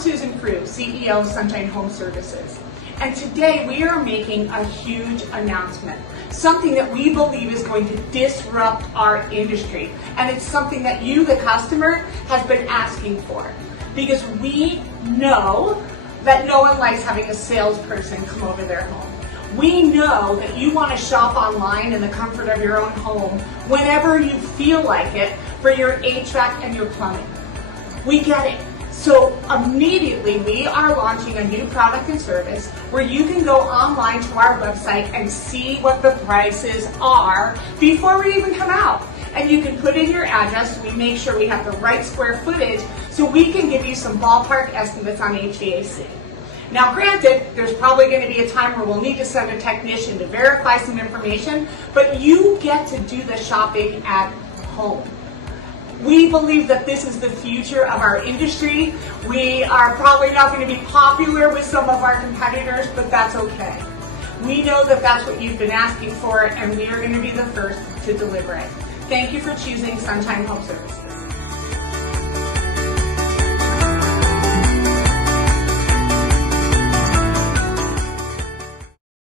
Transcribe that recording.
Susan Crew, CEO of Sunshine Home Services. And today we are making a huge announcement, something that we believe is going to disrupt our industry. And it's something that you, the customer, has been asking for. Because we know that no one likes having a salesperson come over their home. We know that you want to shop online in the comfort of your own home whenever you feel like it for your HVAC and your plumbing. We get it. So immediately we are launching a new product and service where you can go online to our website and see what the prices are before we even come out. And you can put in your address. We make sure we have the right square footage so we can give you some ballpark estimates on HVAC. Now granted, there's probably going to be a time where we'll need to send a technician to verify some information, but you get to do the shopping at home. We believe that this is the future of our industry. We are probably not going to be popular with some of our competitors, but that's okay. We know that that's what you've been asking for, and we are going to be the first to deliver it. Thank you for choosing Sunshine Home Services.